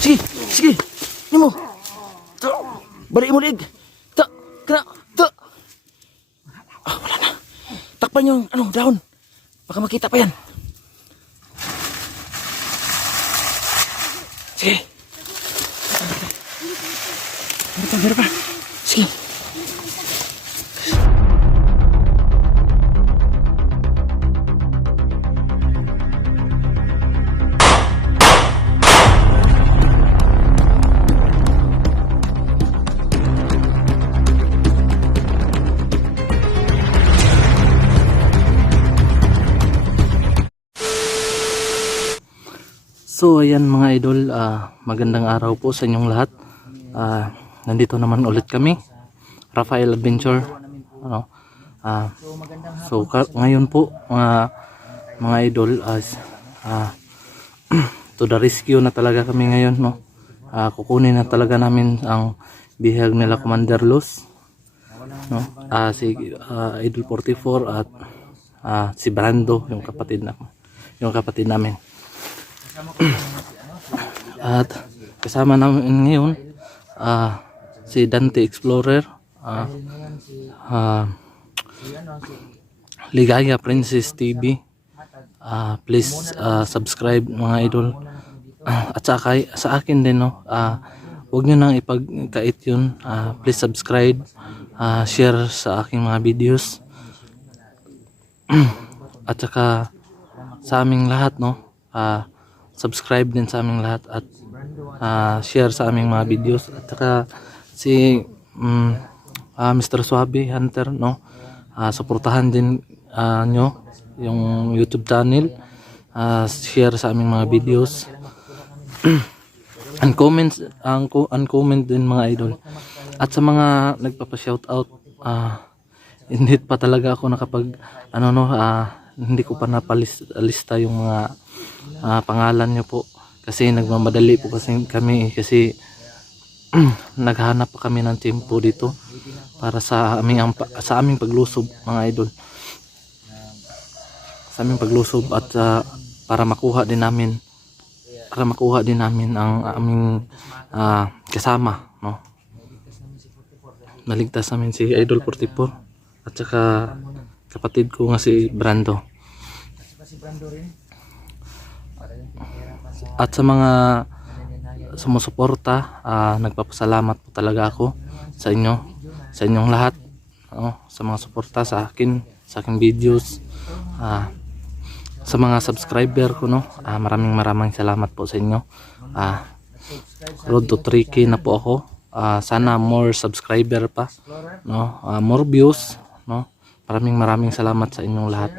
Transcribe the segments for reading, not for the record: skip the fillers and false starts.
Sige, sige. Nimo. To. Balik mo lig. To. Kena. To. Wala na. Takpan yung dahon. Baka makita pa yan. Sige. Meron pa. Sige. So ayan mga idol, magandang araw po sa inyong lahat. Nandito naman ulit kami, Rafael Adventure. Ngayon po mga idol, to the rescue na talaga kami ngayon, no. Kukunin na talaga namin ang bihag nila Commander Luz, no. Si Idol 44 at si Brando, yung kapatid namin. At kasama namin ngayon si Dante Explorer, Ligaya Princess TV. Please subscribe mga idol. At sa akin din, no, huwag nyo nang ipagkait yun. Please subscribe, share sa aking mga videos. At saka sa aming lahat, no, subscribe din sa aming lahat at share sa aming mga videos. At saka si Mr. Suabe Hunter, no, suportahan din nyo yung YouTube channel, share sa aming mga videos. Uncomment din mga idol. At sa mga nagpapa-shoutout, hindi pa talaga ako nakapag hindi ko pa napalista yung mga pangalan nyo po, kasi nagmamadali po kasi kami, kasi naghanap pa kami ng tempo dito para sa aming paglusob mga idol, sa aming paglusob, at para makuha din namin ang aming kasama, no. Naligtas namin si Idol 44 at saka kapatid ko nga si Brando. At sa mga sumusuporta, nagpapasalamat po talaga ako sa inyong lahat, no? Sa mga suporta sa aking videos, sa mga subscriber ko, no, maraming salamat po sa inyo. Road to 3K na po ako. Sana more subscriber pa, no, more views, no. Maraming salamat sa inyong lahat.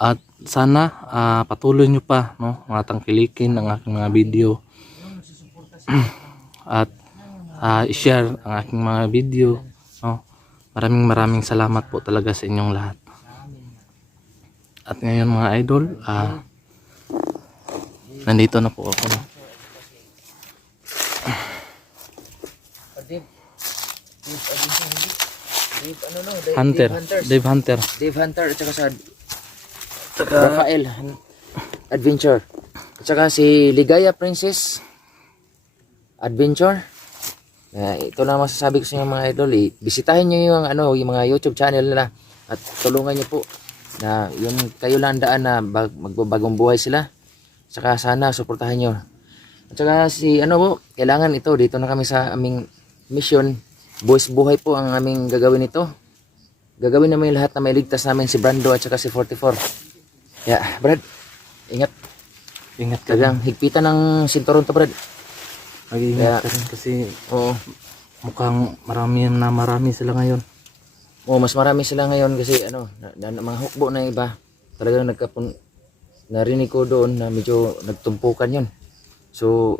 At sana patuloy nyo pa, no, mga tangkilikin ang aking mga video at i-share ang aking mga video, no. Maraming salamat po talaga sa inyong lahat. At ngayon mga idol, nandito na po ako, no. Dave Hunter at saka sa Rafael Adventure at saka si Ligaya Princess Adventure. Ito lang masasabi ko sa inyo mga idol, bisitahin nyo yung mga YouTube channel nila at tulungan nyo po na yung kayo lang daan na magbabagong buhay sila. Saka sana suportahan nyo. At saka kailangan dito na kami sa aming mission. Buwis buhay po ang aming gagawin ito. Gagawin namin lahat na mailigtas namin si Brando at saka si 44. Brad, ingat ka lang. Higpitan ng sinturon to, Brad. Mag-ingat ka rin kasi mukhang marami sila ngayon. Mas marami sila ngayon kasi mga hukbo na iba. Talagang narinig ko doon na medyo nagtumpukan yun. So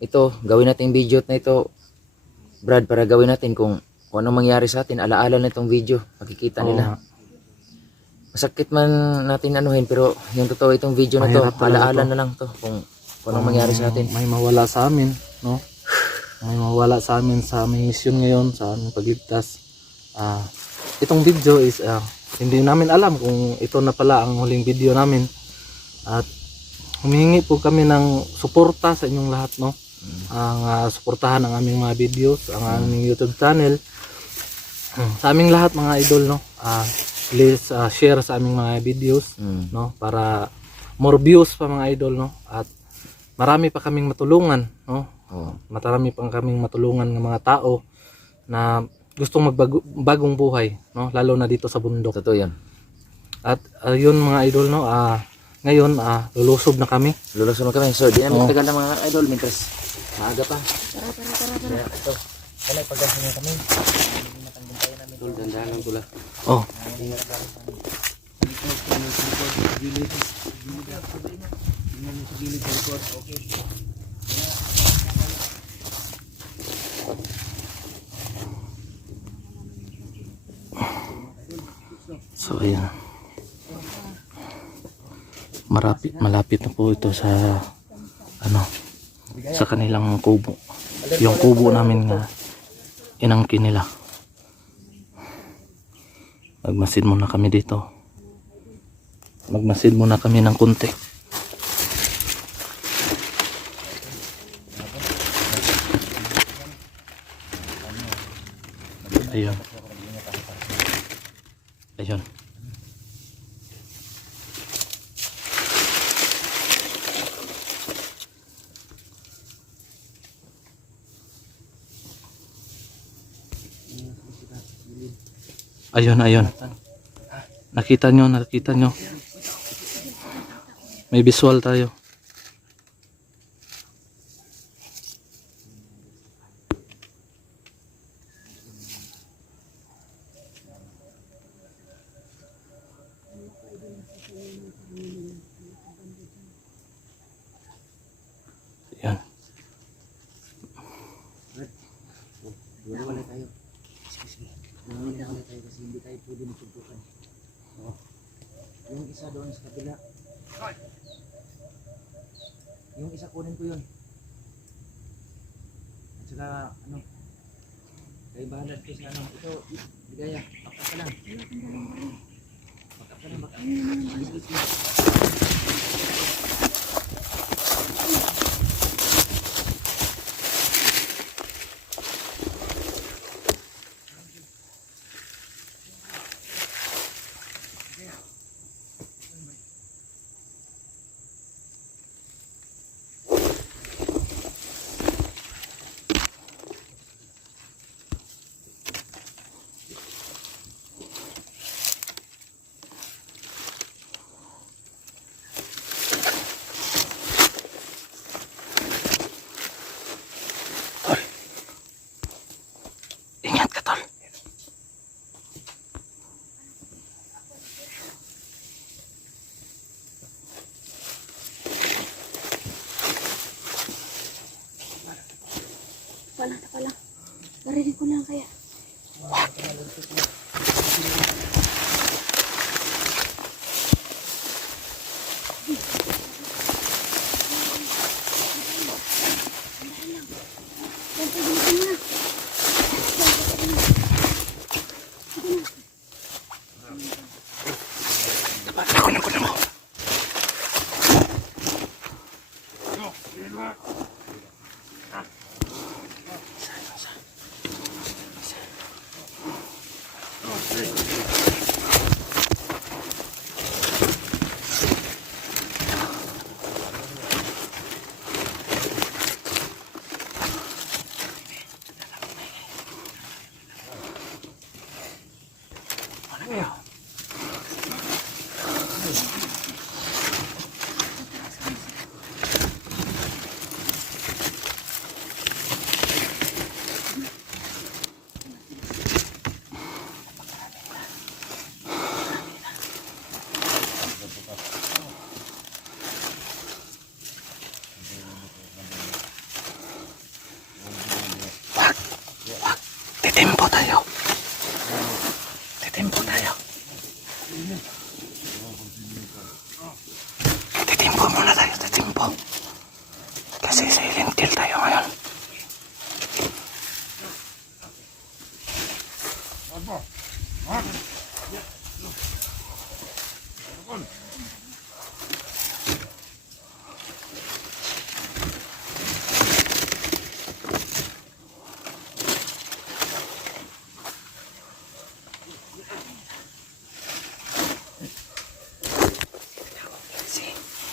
ito, gawin natin video na ito, Brad, para gawin natin kung anong mangyari sa atin. Alaala na itong video, makikita nila. Masakit man natin pero yung totoo itong video na to, alaala na lang to kung anong mangyari sa atin. May mawala sa amin, no? May mawala sa amin sa aming mission ngayon, sa aming pagligtas. Itong video is hindi namin alam kung ito na pala ang huling video namin. At humihingi po kami ng suporta sa inyong lahat, no? Ang suportahan ang aming mga videos, ang aming YouTube channel. Sa aming lahat mga idol, no? Please share sa aming mga videos, no? Para more views pa mga idol, no? At marami pa kaming matulungan, no? Marami pa kaming matulungan ng mga tao na gustong magbagong buhay, no? Lalo na dito sa bundok. Totoo yan. At yun mga idol, no? Ngayon lulusob na kami. Lulusob na kami. So, di namin tagal na mga idol. Mientras maaga pa. Tara. Ito. Kaya pagdasin niya kami. Matanggung tayo namin. Idol, dandahan lang tula. Oh. So ayan. Malapit na po ito sa sa kanilang kubo. Yung kubo namin na inangkin nila. Magmasid muna kami dito. Magmasid muna kami ng konti. Ayun. Ayun. Ayun. Nakita nyo. May visual tayo. Ayan. Wala tayo. Wala tayo kasi hindi tayo pwede magtugtukan. Yung isa doon sa kabila. Yung isa kunin ko yun. At saka kay bahala ko sa ito, Ligaya, bakit ka lang. Ingat ka, tol. Pala. Narinig ko lang kaya. Kunin mo. Titimpo tayo. Titimpo muna tayo. Kasi silent kill tayo ngayon.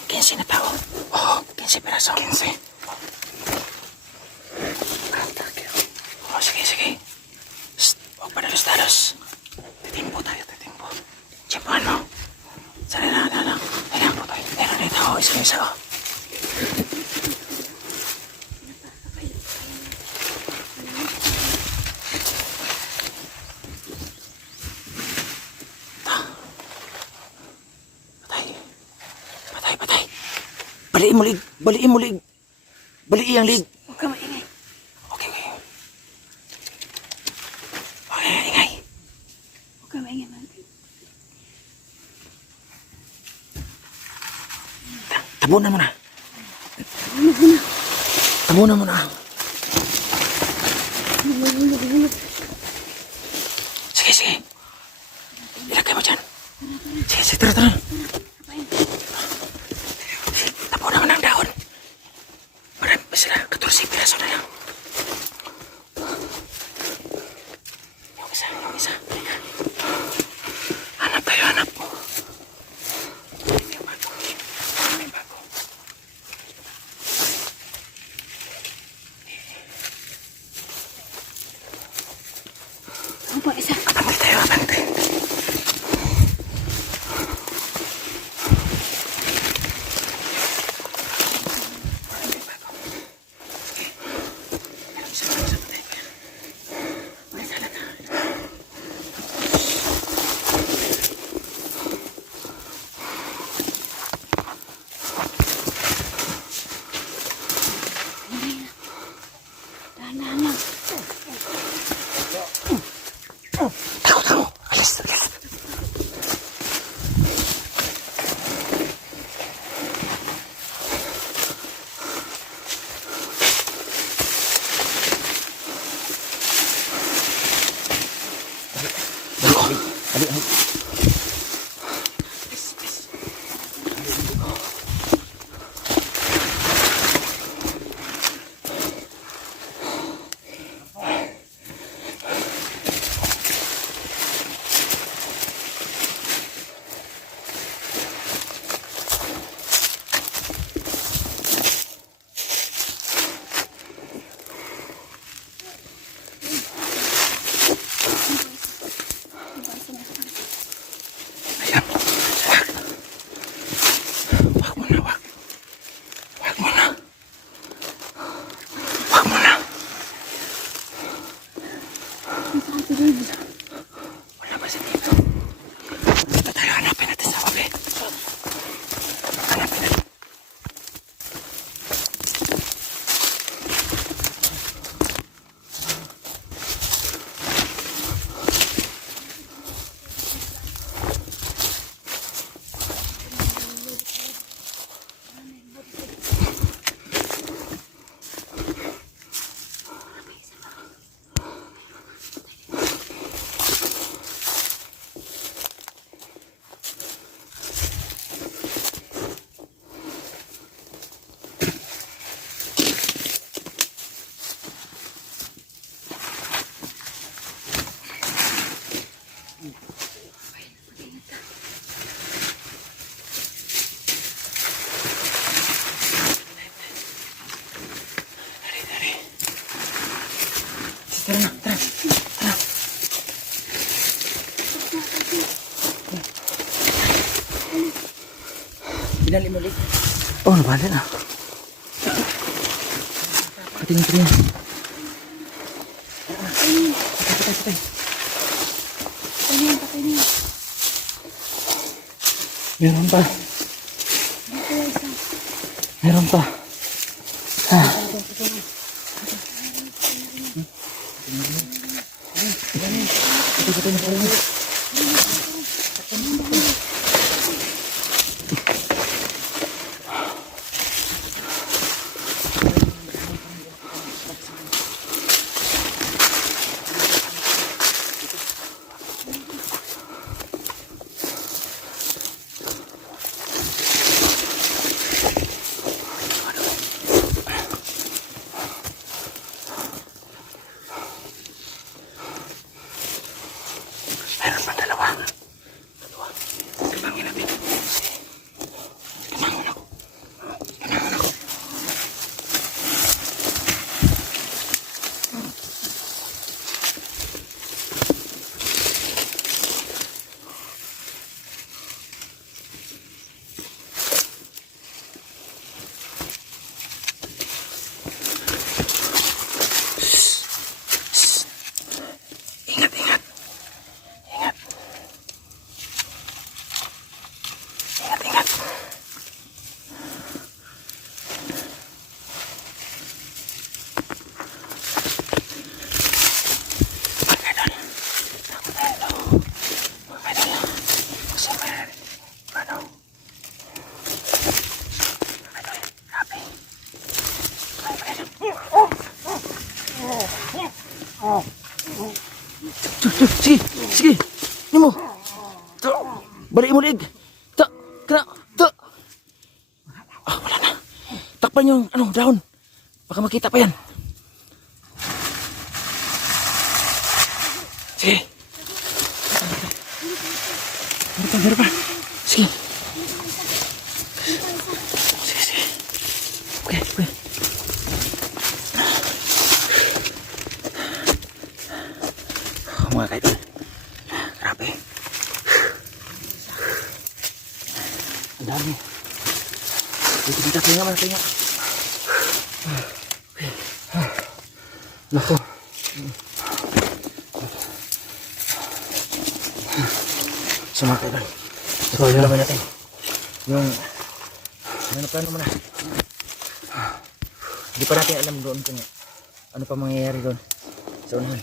15 na tao. Oo, 15 piraso. 15. Oh, sige, sige. Shh, huwag pa dalos-dalos. Titimpo tayo, titimpo. Tsimpuan mo. Sana na. Ayan po tayo. Meron na yung tao, isa-isa. Patay. Baliin mo lig. Baliin ang lig. Huwag ka maingay. Okay. Ingay. Huwag ka maingay, Manti. Tabunan mo na. Sige. Ilagay mo dyan. Sige, tara. Tabunan mo ng dahon. Marami pa sila. 14 piraso na lang. Yung isa. Hanap tayo. May bago. Ano po, isa? Abante tayo. Dahan-dahan lang. Takot. Alis. Ali. Ayan. Wag mo na. Wala ba siya dito? Dito tayo, hanapin natin sa babi. Hanapin natin. Tara. Binali mo ulit. Oh, nabali na. Patingin. Patay. Patay na. Meron pa. Meron Balik mo, lig. Kena. Wala na. Takpan yung, dahon. Baka makita pa yan. Sige. Meron pa. Sige. Sige. Okay. Mga kaidol. Grabe. Ang dami. Dito, tingnan. Nako. So mga kaidol. So yun. Naman natin. Yung plano mo na. Hindi pa natin alam doon kung ano pa mangyayari doon. Sa unahan.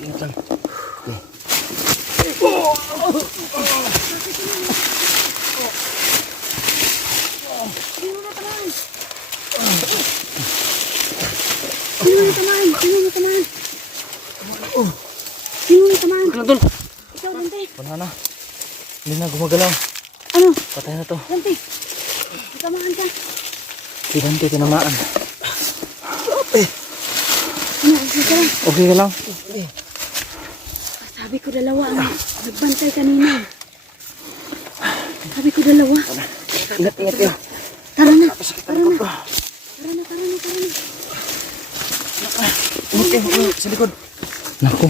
Ingat lang. Okay. Sino na tamaan? Huwag lang doon. Ikaw, Dante. Wala na. Hindi na gumagalaw. Ano? Patay na to. Dante. Tamaan ka. Si Dante tinamaan. Ano, isa ka lang. Okay ka lang? Sabi ko dalawa ang nagbantay kanina. Sabi ko dalawa. Ingat kayo. Tara na. Ingat kayo. Sa likod. Nako.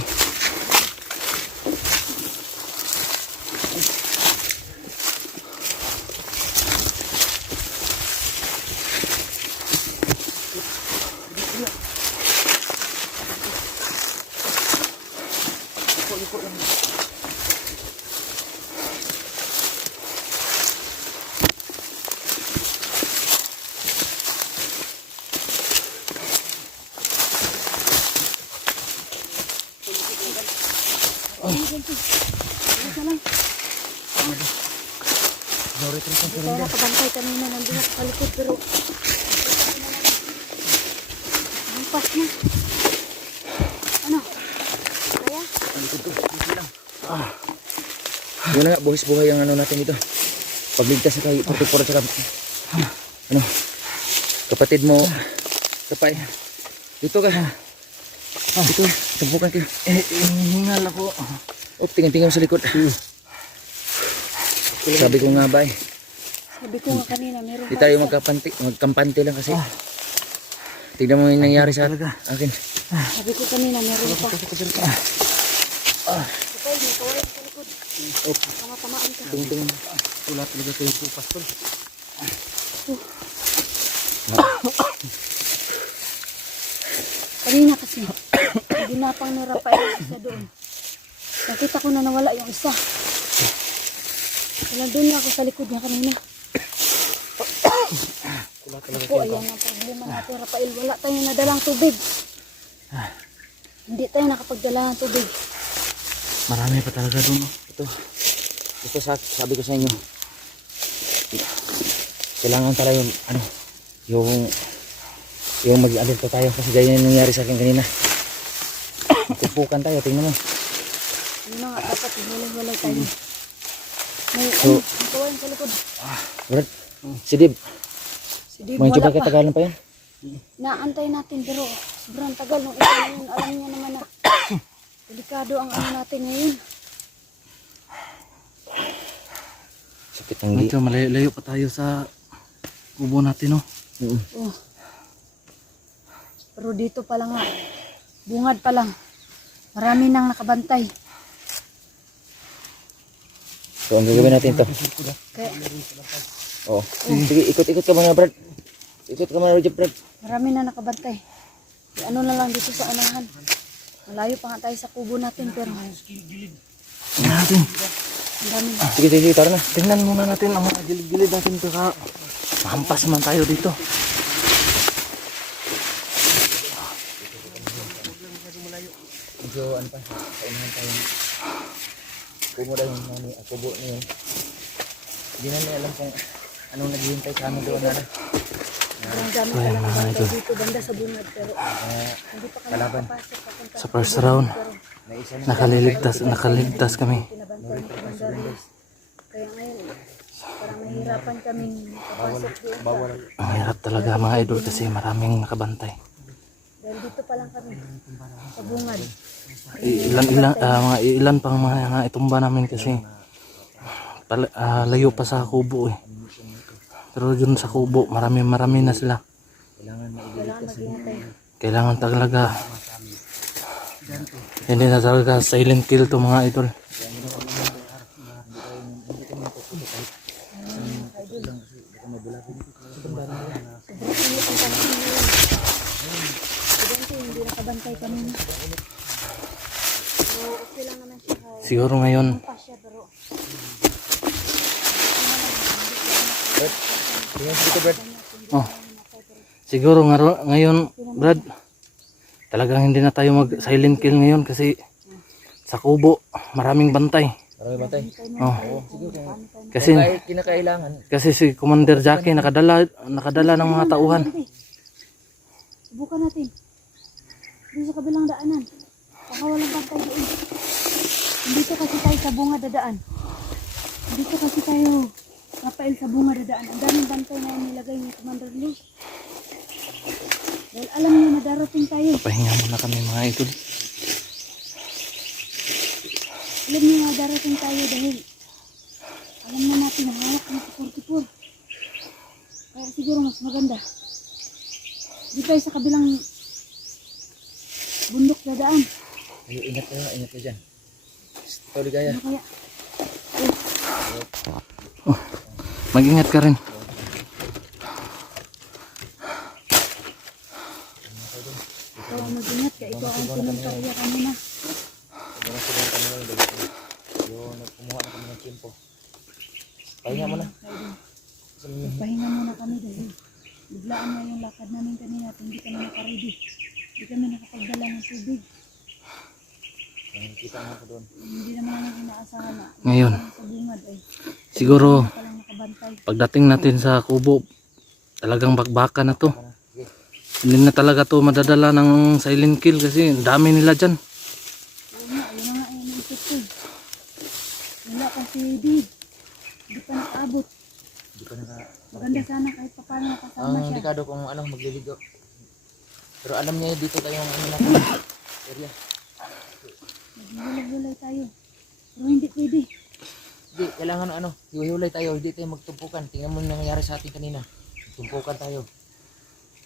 Hindi tayo nakabantay kanina. Nandun ako sa likod pero lampas na. Ano? Kaya? Yun na nga, buhis-buhay ang natin ito. Pagligtas na tayo, pagpupura sa kapatid mo, kapay. Dito ka. Dito, tumpukan kayo. Hingal ako. Tingin-tingin mo sa likod. Sabi ko nga ba Sabi ko nga kanina meron di tayo magkampante lang kasi. Tignan mo yung nangyari sa akin. Sabi ko kanina meron pa. Kapay, may kawain sa likod. Tama-tamaan ka. Tingin-tingin. Wala talaga kayo po, Pastor. Kanina kasi, ginapang ni Rafael isa doon. Nakita ko na nawala yung isa. Nandun na ako sa likod niya kanina. Ako, ayan ang problema natin, Rafael. Wala tayong nadalang tubig. Hindi tayo nakapagdala ng tubig. Marami pa talaga doon. Ito sabi ko sa inyo. Kailangan pala yung mag-alerto tayo kasi ganyan yung nangyari sa akin kanina. Tupukan tayo, tingnan mo. Ano na nga, dapat hulay-hulay tayo. May kawain sa likod. Brad, si Dib. Si Dave, Medyo wala bakit pa. tagalan pa yan? Naantay natin pero sobrang tagal. Nung isa na yun, alam niya naman na delikado ang ano natin ngayon. Sakit ng Medyo malayo pa tayo sa kubo natin, no? Oh. Pero dito pa lang nga, bungad pa lang. Marami nang nakabantay. So, ang gagawin natin ito. Kaya Oo. Sige, ikot-ikot ka muna, Brad. Ikot ka muna, Brad. marami na nakabantay. Ano na lang dito sa unahan. Malayo pa nga tayo sa kubo natin pero ang Natin. dami na. Sige, tara na. Tingnan muna natin ang mga gilid-gilid natin baka mahampas man tayo dito. Medyo ano pa, sa unahan tayo. Kubo daw yung kubo niyo. Hindi namin alam kung anong naghihintay sa amin doon na. Ang dami pa lang nakabantay dito banda sa bungad pero hindi pa kami nakapasok papunta Sa first round, pero nakaligtas kami. pinabantay ni Commander Luis. Kaya ngayon, parang nahihirapan kaming makapasok doon sa... Ang hirap talaga mga idol kasi maraming nakabantay. Dahil dito pa lang kami, sa bungad. Ilan pang mga itumba namin kasi layo pa sa kubo eh. Pero dun sa kubo, marami na sila. Kailangan mag-ingat tayo. Kailangan talaga. Hindi na talaga silent kill to mga idol. Hindi nakabantay kanina. So, okay lang naman siya. Siguro ngayon, Pa siya, pero oh, siguro ngayon, Brad, talagang hindi na tayo mag silent kill ngayon kasi sa kubo, maraming bantay. Marami ba tayo? Oh. Kasi Kasi kinakailangan. kasi si Commander Jackie nakadala ng mga tauhan. subukan natin. Doon sa kabilang daanan. Baka walang bantay doon. Dito kasi tayo sa bunga dadaan. Dito kasi tayo, Rafael, sa bunga dadaan. Ang daming bantay na nilagay ni Commander Luz. Dahil alam niya na darating tayo. Pahinga muna kami mga idol. Alam niya na darating tayo dahil alam na natin na hawak ng 44. Kaya siguro mas maganda. Dito tayo sa kabilang bundok dadaan. Ayo, ingat kayo dyan. Ito, Ligaya. Ano kaya? Mag-ingat ka rin. Ikaw ang mag-ingat ka. Ikaw ang pinagkarya kanina. Yung nagkumuha na kami ng tiyempo. Pahinga mo na. Pahinga muna kami dahil biglaan na yung lakad namin kanina at hindi kami nakaready. Hindi kami nakapagdala ng tubig. Kita mo ko doon. Hindi naman namin inaasahan na Ngayon, sa bungad ay siguro palang nakabantay. pagdating natin sa kubo, talagang bakbakan na to. Sige. Hindi na talaga to madadala ng silent kill kasi ang dami nila dyan. Oo nga, yun na nga yung naisip ko. Wala pa si Big. Hindi pa nakaabot. Hindi pa naka... Maganda sana kahit pa paano nakasama Ang siya. delikado kung magliligo. Pero alam niya dito tayong na area. Maghihulay tayo. Pero hindi pwede. Hindi, kailangan hiwalay tayo, hindi tayo magtumpukan. Tingnan mo yung nangyayari sa atin kanina. Tumpukan tayo.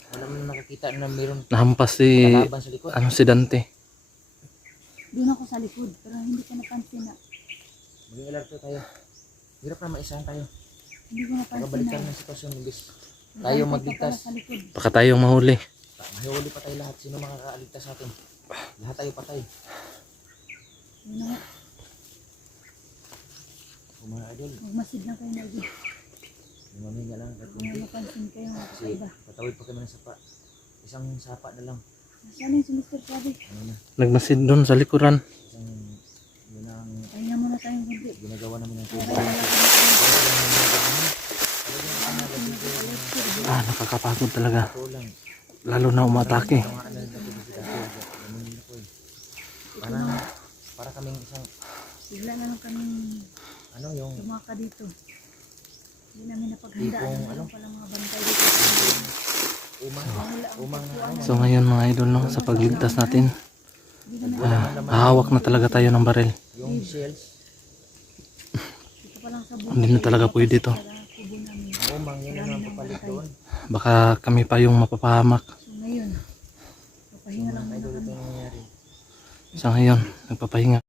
Wala mo nakakita na mayroon Nahampas si, kalaban sa likod. si Dante. Doon ako sa likod. Pero hindi ko napansin na. Maging alerto tayo. Hirap na maisahan tayo. Hindi ko napansin Pagabalikan na. ng sitwasyon imbis tayo Nagantay ka magligtas. pala sa likod. Baka tayong mahuli. Mahuli pa tayo lahat. Sino makakaaligtas sa atin? Lahat tayo patay. Yun na nga. Kung mga idol, Magmasid na kayo na din. lumaminga lang. At Kung may napansin kayo mga kasi kakaiba. patawid pa kami ng sapa. Isang sapa na lang. Nasaan yung si Mr. Sabi? Ano na? Nagmasid doon sa likuran. Isang yun ang Pahinga muna tayong kunti. ginagawa namin ng Para tubig. wala ka Nakakapagod talaga. Ito lang. Lalo na umatake. Mga ano na tubig sila. Lumaminga ko eh. Para kaming isang bigla na lang kaming yung tumaka dito. Hindi namin napaghandaan. Tipong Meron palang mga bantay dito. umang So ngayon mga idol, no, sa pagligtas natin, hahawak na talaga tayo ng baril. yung shells. Dito pa lang sa buhay. Hindi na talaga pwede to. Kubo namin. Umang yun ang papalit doon. Baka kami pa yung mapapahamak. So ngayon, papahinga lang muna Idol ito kami. yung nangyayari. Sa ngayon, nagpapahinga.